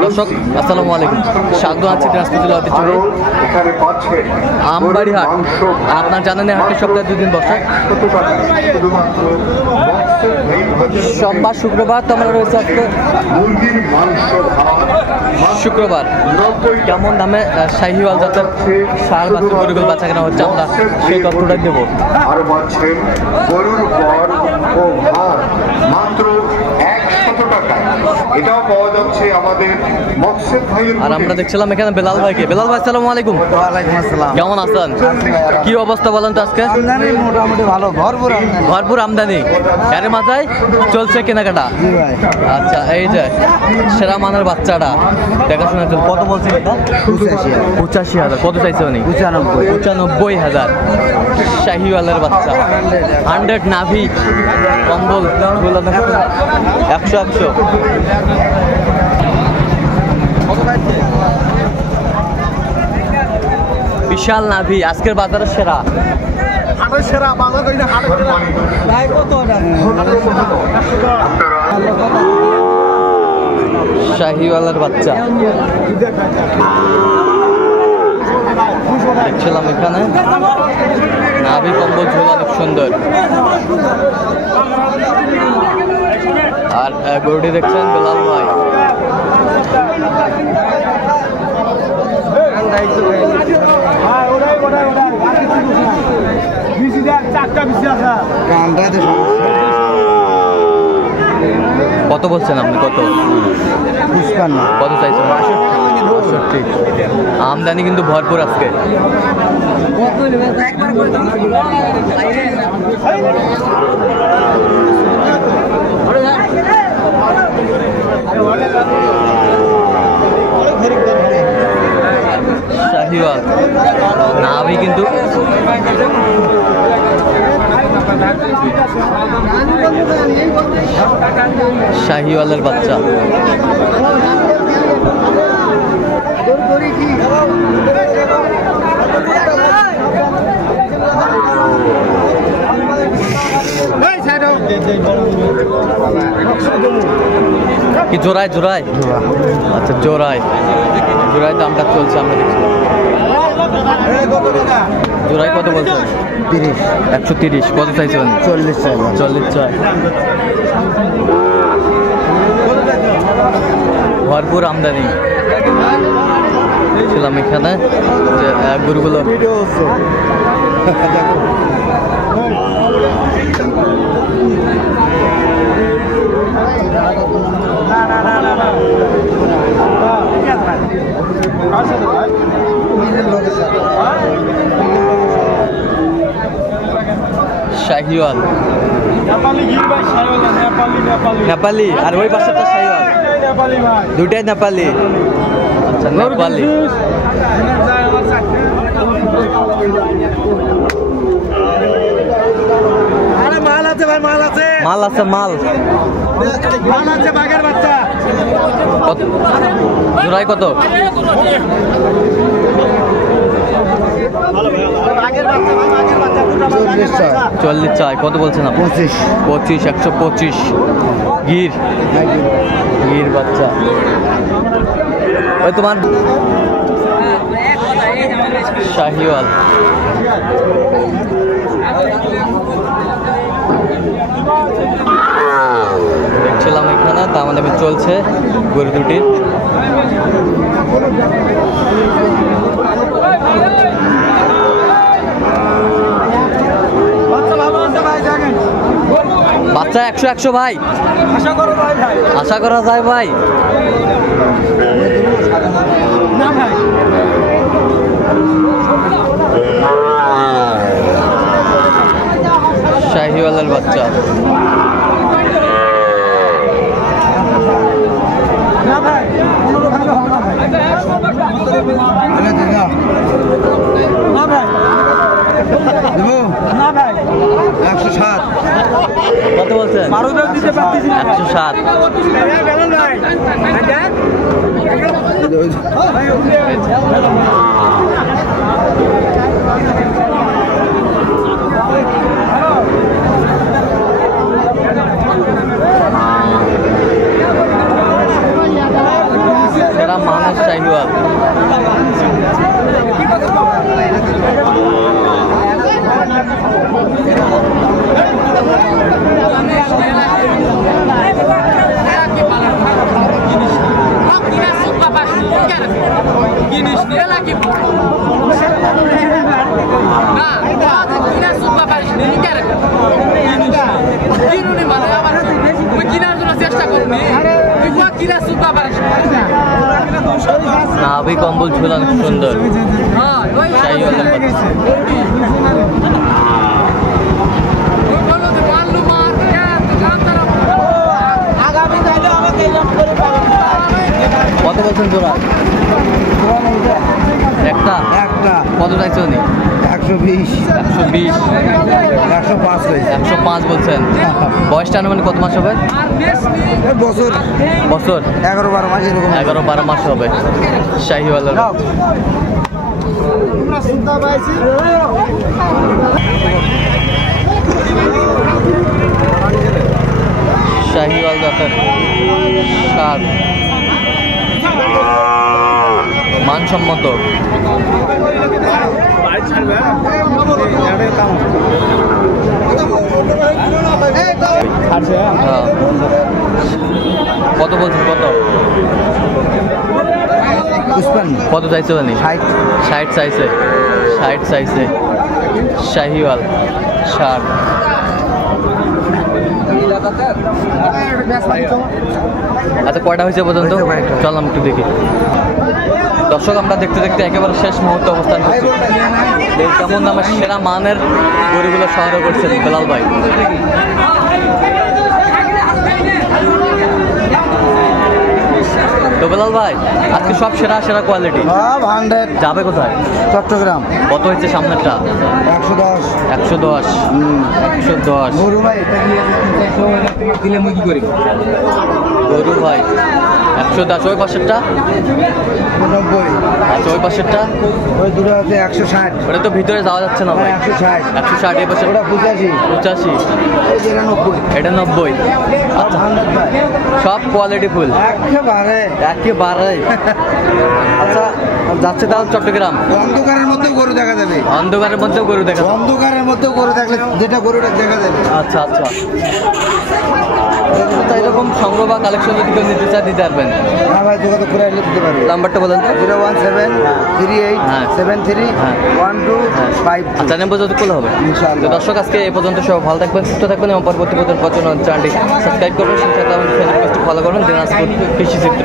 দর্শক আসসালামু আলাইকুম, স্বাগত আছি দিনাজপুর জেলা ঐতিহ্যবাহী আমবাড়ি হাট। আপনার জানেন হাটের সপ্তাহে 2 দিন বসে, সোমবার শুক্রবার। তো আমরা রয়েছে আজকে শুক্রবার। কেমন দামে শাহিওয়াল জাতের ষাঁড় বাছুর গরুগুলো বাচ্চা কেনা হচ্ছে, আমরা সেই তথ্যটাই দেবো। এটাও পাওয়া যাচ্ছে আমাদের মকসেদ ভাইয়ের। আর আমরা দেখছিলাম এখানে বেলাল ভাইকে। বেলাল ভাই আসসালামু আলাইকুম। ওয়ালাইকুম আসসালাম। কেমন আছেন? কি অবস্থা বলেন তো আজকে? আমদানি মোটামুটি ভালো, ভরপুর আমদানি। এর মাথায় চলছে কেনাকাটা। আচ্ছা, এই যে সেরা মানের বাচ্চাটা দেখাশোনার জন্য কত বলছেন এটা? 85,000। কত চাইছে উনি? 95,000। শাহিওয়ালের বাচ্চা 100 নাভি কম্বল 100। বিশাল নাভি, আজকের বাজারের সেরা। শাহিওয়ালের বাচ্চা দেখছিলাম এখানে, নাভি কম্বল ঝোল অনেক সুন্দর। আর গরুটি দেখছেন বেলাল ভাই। কত বলছেন আপনি? কত চাইছেন? 65। আমদানি কিন্তু ভরপুর আজকে। শাহিওয়াল নাভি কিন্তু শাহিওয়ালের বাচ্চা। কি জোড়ায়? আচ্ছা, জোড়ায় দামটা চলছে, আমরা দেখছি। জোড়ায় কত বলছেন? 130। কত চাইছেন? 40 চাই। ভরপুর আমদানি ছিলাম এখানে, যে গরুগুলো শাহিওয়াল নেপালি, আর ওই পাশেটা শাহিওয়াল, দুটাই নেপালি। আচ্ছা, নেপালি। মাল আছে বাঘের বাচ্চা। জোড়ায় কত? 40 চাই। কত বলছেন আপনি? 25। 125। গির বাচ্চা। ওই তোমার শাহিওয়াল। দেখছিলাম এখানে দামাদামি চলছে গরু দুটির। বাচ্চা 100 ভাই, আশা করা যায় ভাই। শাহিওয়ালের বাচ্চা। কত বলছেন? 107। সেরা মানের শাহিওয়াল। নাভি কম্বল ঝুলানো সুন্দর শাহিওয়ালের বাচ্চা। কত বলছেন জোড়া? একটা একটা কত চাইছে উনি? 120 120 105 হয়েছে 105 বলছেন। বয়সটা আনুমানিক কত মাস হবে? বছর বছর 11-12 মাস এরকম 11-12 মাস হবে শাহিওয়ালের। শাহিওয়াল জাতের ষাঁড় মানসম্মত। হ্যাঁ। কত বলছেন? কত কত চাইছে মানে? 60 চাইছে। 60 চাইছে শাহিওয়াল ষাঁড়। আচ্ছা কয়টা হয়েছে পর্যন্ত? চললাম একটু দেখি। দর্শক আমরা দেখতে দেখতে একেবারে শেষ মুহূর্তে অবস্থান করছি। কেমন দামের সেরা মানের গরুগুলো সংগ্রহ করছেন বেলাল ভাই। তো বেলাল ভাই আজকে সব সেরা সেরা কোয়ালিটি 100 যাবে কোথায়? চট্টগ্রাম। কত হচ্ছে সামনেরটা? 110 110 110 গরু ভাই দিলে মুই কি করি? গরু ভাই 110। ওই পাশেরটা? 90। আচ্ছা ওই পাশেরটা? ওই দুটো আছে 160। ওটা তো ভিতরে যাওয়া যাচ্ছে না ভাই। 160 160। এই পাশে ওটা 85। 85। এই যে 90। এটা 90। সব 100 ভাই সব কোয়ালিটি ফুল একেবারে। আচ্ছা যাচ্ছে তাহলে চট্টগ্রাম। অন্ধকারের মধ্যেও গরু দেখা যাবে। অন্ধকারের মধ্যেও গরু দেখা যাবে। অন্ধকারের মধ্যেও গরু দেখলে যেটা গরুটা দেখা যাবে। আচ্ছা আচ্ছা। তো এরকম সংগ্রহ বা কালেকশন যদি কেউ নিতে চায় দিতে পারবেন? হ্যাঁ ভাই যোগাযোগ করে আসলে দিতে পারবে। নাম্বারটা বলেন তো। 01738731252। আচ্ছা নেম পর্যন্ত করলে হবে ইনশাআল্লাহ। তো দর্শক আজকে এই পর্যন্ত সব ভালো থাকবেন সুস্থ থাকবেন এবং পরবর্তী চ্যানেলটি সাবস্ক্রাইব করবেন, ফলো করবেন দিনাজপুর কৃষি চিত্র।